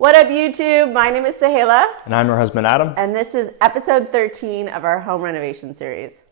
What up, YouTube? My name is Soheila. And I'm her husband, Adam. And this is episode 13 of our home renovation series.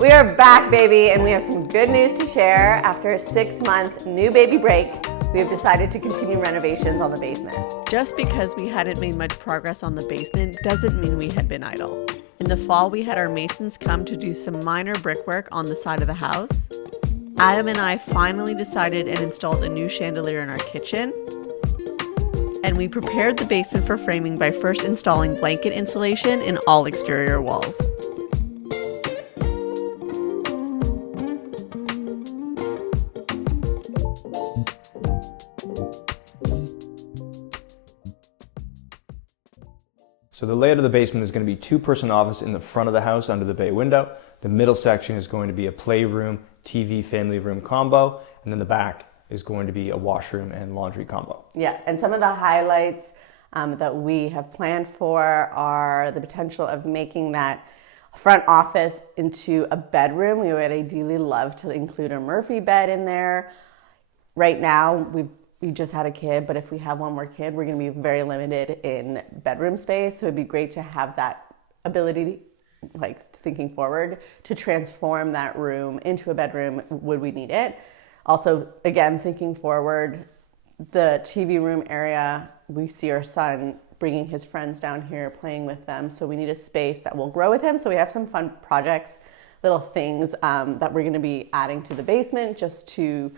We are back, baby, and we have some good news to share. After a 6-month new baby break, we have decided to continue renovations on the basement. Just because we hadn't made much progress on the basement doesn't mean we had been idle. In the fall, we had our masons come to do some minor brickwork on the side of the house. Adam and I finally decided and installed a new chandelier in our kitchen. And we prepared the basement for framing by first installing blanket insulation in all exterior walls. So the layout of the basement is going to be 2-person office in the front of the house under the bay window. The middle section is going to be a playroom, TV, family room combo. And then the back is going to be a washroom and laundry combo. Yeah, and some of the highlights that we have planned for are the potential of making that front office into a bedroom. We would ideally love to include a Murphy bed in there. Right now, we just had a kid, but if we have one more kid, we're gonna be very limited in bedroom space. So it'd be great to have that ability, like thinking forward, to transform that room into a bedroom would we need it. Also, again, thinking forward, the TV room area, we see our son bringing his friends down here, playing with them. So we need a space that will grow with him. So we have some fun projects, little things that we're gonna be adding to the basement just to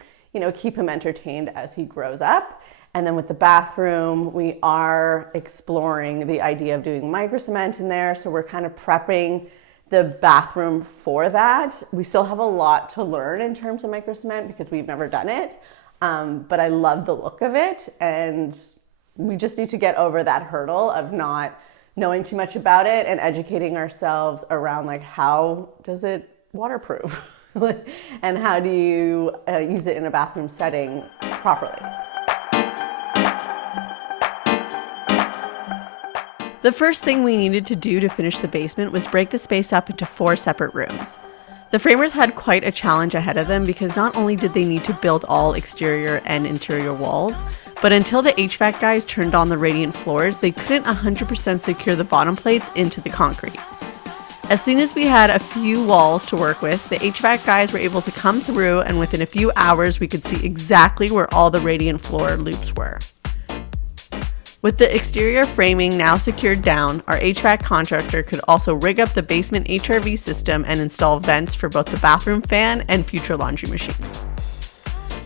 keep him entertained as he grows up. And then with the bathroom, we are exploring the idea of doing micro cement in there. So we're kind of prepping the bathroom for that. We still have a lot to learn in terms of micro cement because we've never done it. But I love the look of it. And we just need to get over that hurdle of not knowing too much about it and educating ourselves around like, how does it waterproof? And how do you use it in a bathroom setting properly? The first thing we needed to do to finish the basement was break the space up into 4 separate rooms. The framers had quite a challenge ahead of them because not only did they need to build all exterior and interior walls, but until the HVAC guys turned on the radiant floors, they couldn't 100% secure the bottom plates into the concrete. As soon as we had a few walls to work with, the HVAC guys were able to come through, and within a few hours we could see exactly where all the radiant floor loops were. With the exterior framing now secured down, our HVAC contractor could also rig up the basement HRV system and install vents for both the bathroom fan and future laundry machines.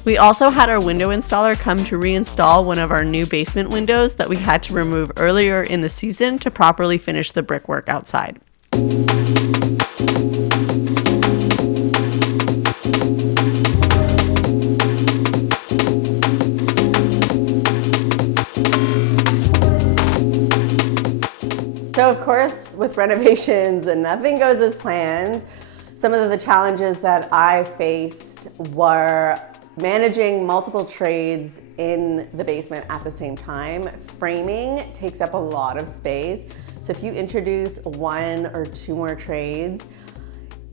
We also had our window installer come to reinstall one of our new basement windows that we had to remove earlier in the season to properly finish the brickwork outside. So of course, with renovations and nothing goes as planned, some of the challenges that I faced were managing multiple trades in the basement at the same time. Framing takes up a lot of space. So if you introduce 1 or 2 more trades,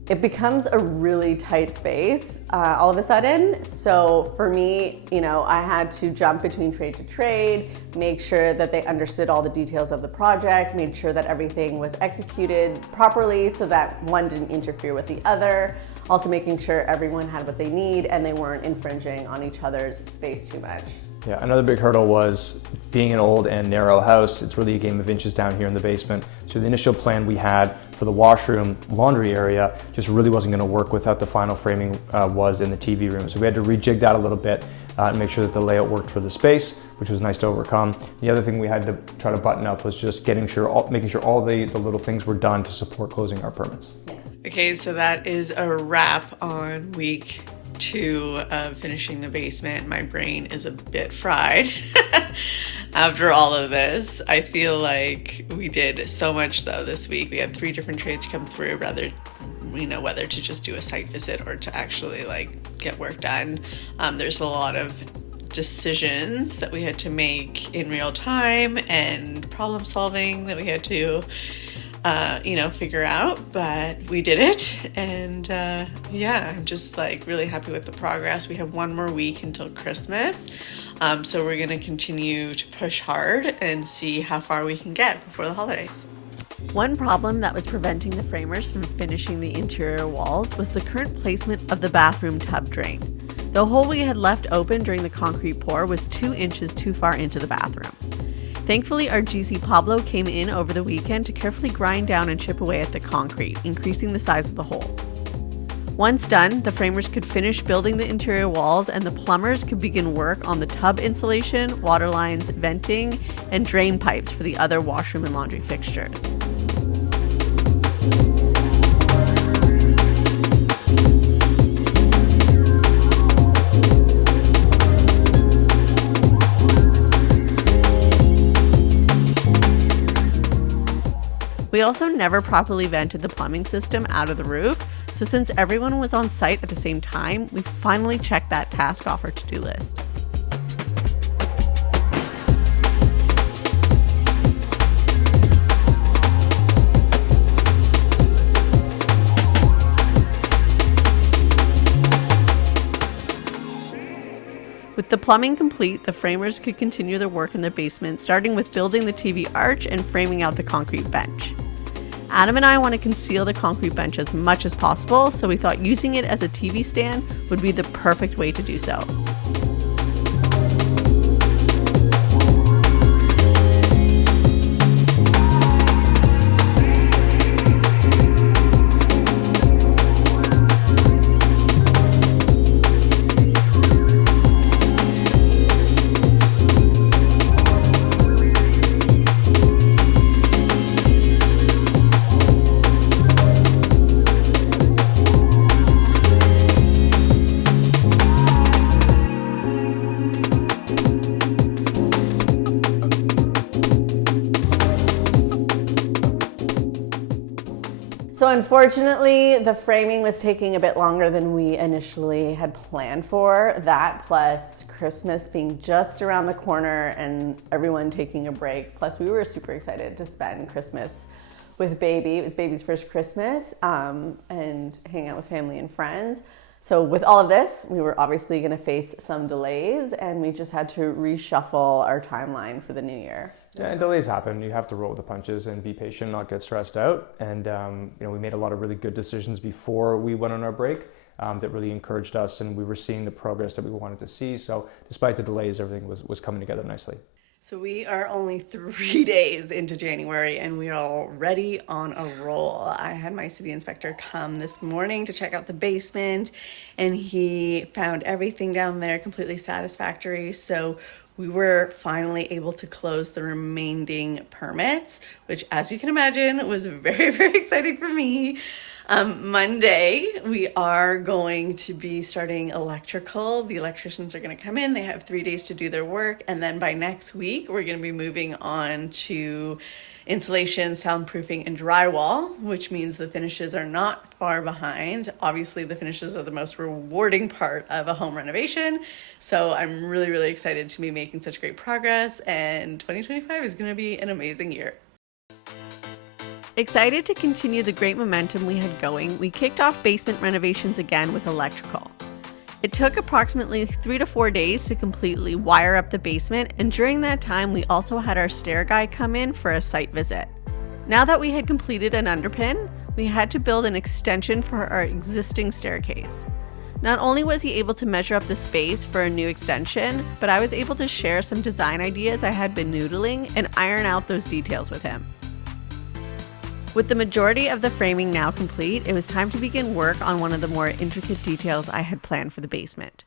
it becomes a really tight space all of a sudden. So for me, I had to jump between trade to trade, make sure that they understood all the details of the project, made sure that everything was executed properly so that one didn't interfere with the other. Also making sure everyone had what they need and they weren't infringing on each other's space too much. Yeah, another big hurdle was being an old and narrow house. It's really a game of inches down here in the basement. So the initial plan we had for the washroom laundry area just really wasn't going to work without the final framing was in the TV room. So we had to rejig that a little bit and make sure that the layout worked for the space, which was nice to overcome. The other thing we had to try to button up was just making sure all the little things were done to support closing our permits. Okay, so that is a wrap on week 2 of finishing the basement, my brain is a bit fried. After all of this, I feel like we did so much though this week. We had 3 different trades come through, whether to just do a site visit or to actually like get work done. There's a lot of decisions that we had to make in real time and problem solving that we had to figure out, but we did it. And I'm just like really happy with the progress. We have 1 more week until Christmas. So we're going to continue to push hard and see how far we can get before the holidays. One problem that was preventing the framers from finishing the interior walls was the current placement of the bathroom tub drain. The hole we had left open during the concrete pour was 2 inches too far into the bathroom. Thankfully, our GC Pablo came in over the weekend to carefully grind down and chip away at the concrete, increasing the size of the hole. Once done, the framers could finish building the interior walls and the plumbers could begin work on the tub insulation, water lines, venting, and drain pipes for the other washroom and laundry fixtures. We also never properly vented the plumbing system out of the roof, so since everyone was on site at the same time, we finally checked that task off our to-do list. With the plumbing complete, the framers could continue their work in the basement, starting with building the TV arch and framing out the concrete bench. Adam and I want to conceal the concrete bench as much as possible, so we thought using it as a TV stand would be the perfect way to do so. So unfortunately, the framing was taking a bit longer than we initially had planned for. That plus Christmas being just around the corner and everyone taking a break. Plus we were super excited to spend Christmas with baby. It was baby's first Christmas and hang out with family and friends. So with all of this, we were obviously going to face some delays and we just had to reshuffle our timeline for the new year. Yeah, and delays happen. You have to roll with the punches and be patient, not get stressed out. And we made a lot of really good decisions before we went on our break that really encouraged us, and we were seeing the progress that we wanted to see. So despite the delays, everything was coming together nicely. So we are only 3 days into January and we are already on a roll. I had my city inspector come this morning to check out the basement and he found everything down there completely satisfactory. So we were finally able to close the remaining permits, which as you can imagine was very, very exciting for me. Monday, we are going to be starting electrical. The electricians are going to come in. They have 3 days to do their work. And then by next week, we're going to be moving on to insulation, soundproofing, and drywall, which means the finishes are not far behind. Obviously, the finishes are the most rewarding part of a home renovation. So I'm really, really excited to be making such great progress. And 2025 is going to be an amazing year. Excited to continue the great momentum we had going, we kicked off basement renovations again with electrical. It took approximately 3 to 4 days to completely wire up the basement, and during that time we also had our stair guy come in for a site visit. Now that we had completed an underpin, we had to build an extension for our existing staircase. Not only was he able to measure up the space for a new extension, but I was able to share some design ideas I had been noodling and iron out those details with him. With the majority of the framing now complete, it was time to begin work on one of the more intricate details I had planned for the basement.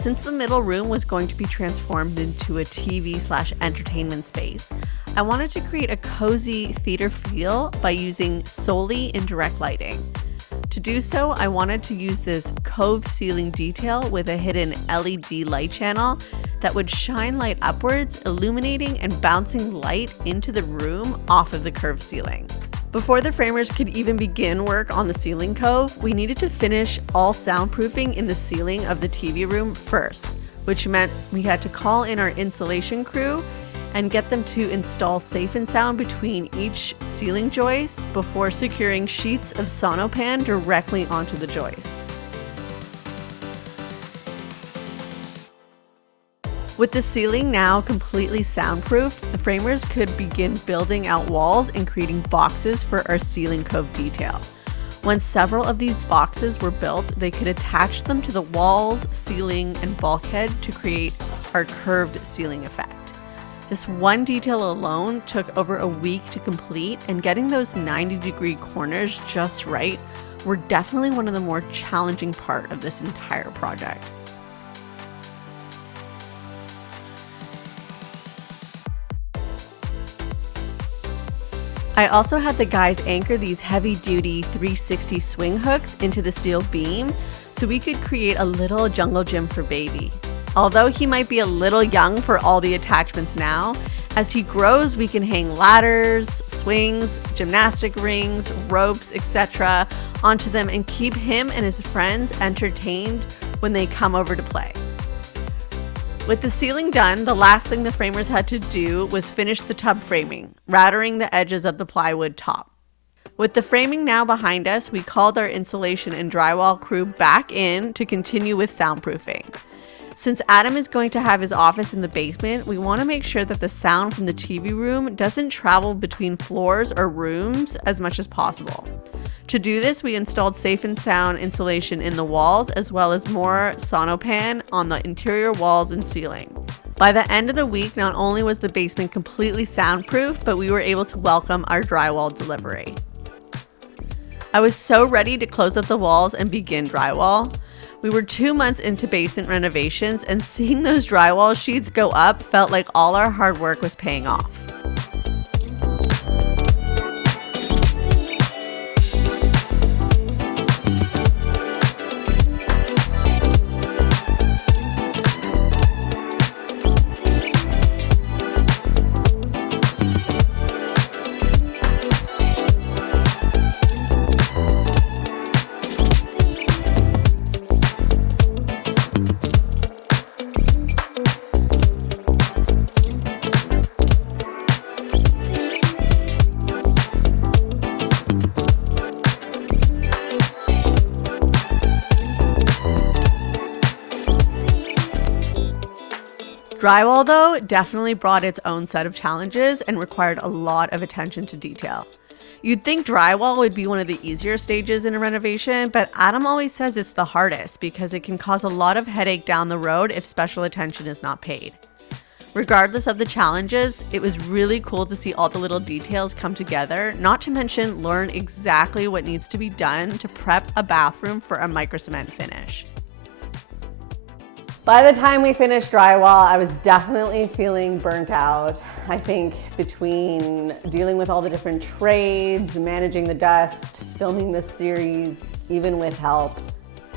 Since the middle room was going to be transformed into a TV/entertainment space, I wanted to create a cozy theater feel by using solely indirect lighting. To do so, I wanted to use this cove ceiling detail with a hidden LED light channel that would shine light upwards, illuminating and bouncing light into the room off of the curved ceiling. Before the framers could even begin work on the ceiling cove, we needed to finish all soundproofing in the ceiling of the TV room first, which meant we had to call in our insulation crew and get them to install safe and sound between each ceiling joist before securing sheets of sonopan directly onto the joists. With the ceiling now completely soundproof, the framers could begin building out walls and creating boxes for our ceiling cove detail. Once several of these boxes were built, they could attach them to the walls, ceiling, and bulkhead to create our curved ceiling effect. This one detail alone took over a week to complete, and getting those 90-degree corners just right were definitely one of the more challenging part of this entire project. I also had the guys anchor these heavy-duty 360 swing hooks into the steel beam so we could create a little jungle gym for baby. Although he might be a little young for all the attachments now, as he grows we can hang ladders, swings, gymnastic rings, ropes, etc. onto them and keep him and his friends entertained when they come over to play. With the ceiling done, the last thing the framers had to do was finish the tub framing, routering the edges of the plywood top. With the framing now behind us, we called our insulation and drywall crew back in to continue with soundproofing. Since Adam is going to have his office in the basement, we want to make sure that the sound from the TV room doesn't travel between floors or rooms as much as possible. To do this, we installed safe and sound insulation in the walls as well as more sonopan on the interior walls and ceiling. By the end of the week, not only was the basement completely soundproof, but we were able to welcome our drywall delivery. I was so ready to close up the walls and begin drywall. We were 2 months into basement renovations, and seeing those drywall sheets go up felt like all our hard work was paying off. Drywall, though, definitely brought its own set of challenges and required a lot of attention to detail. You'd think drywall would be one of the easier stages in a renovation, but Adam always says it's the hardest because it can cause a lot of headache down the road if special attention is not paid. Regardless of the challenges, it was really cool to see all the little details come together, not to mention learn exactly what needs to be done to prep a bathroom for a microcement finish. By the time we finished drywall, I was definitely feeling burnt out. I think between dealing with all the different trades, managing the dust, filming this series, even with help,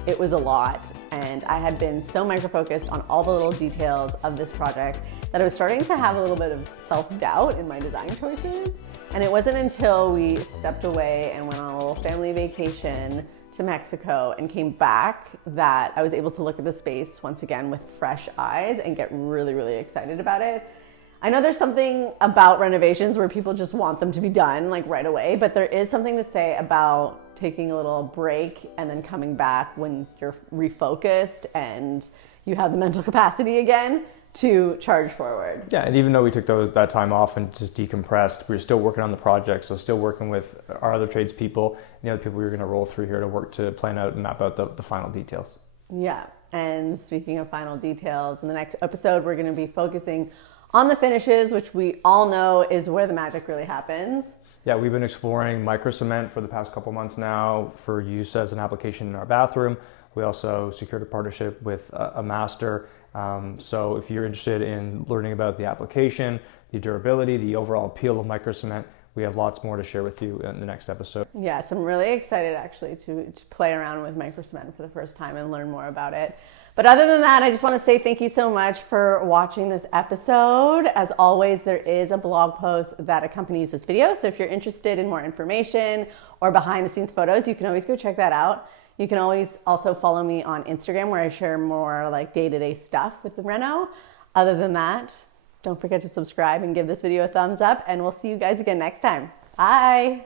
it was a lot. And I had been so micro-focused on all the little details of this project that I was starting to have a little bit of self-doubt in my design choices. And it wasn't until we stepped away and went on a little family vacation to Mexico and came back that I was able to look at the space once again with fresh eyes and get really, really excited about it. I know there's something about renovations where people just want them to be done like right away, but there is something to say about taking a little break and then coming back when you're refocused and you have the mental capacity again to charge forward. Yeah, and even though we took that time off and just decompressed, we were still working on the project, so still working with our other tradespeople and the other people we were going to roll through here to work to plan out and map out the final details. Yeah, and speaking of final details, in the next episode we're going to be focusing on the finishes, which we all know is where the magic really happens. Yeah, we've been exploring micro cement for the past couple months now for use as an application in our bathroom. We also secured a partnership with a master. So if you're interested in learning about the application, the durability, the overall appeal of micro cement, we have lots more to share with you in the next episode. Yes, I'm really excited actually to play around with micro cement for the first time and learn more about it. But other than that, I just want to say thank you so much for watching this episode. As always, there is a blog post that accompanies this video. So if you're interested in more information or behind the scenes photos, you can always go check that out. You can always also follow me on Instagram where I share more like day-to-day stuff with the reno. Other than that, don't forget to subscribe and give this video a thumbs up, and we'll see you guys again next time. Bye.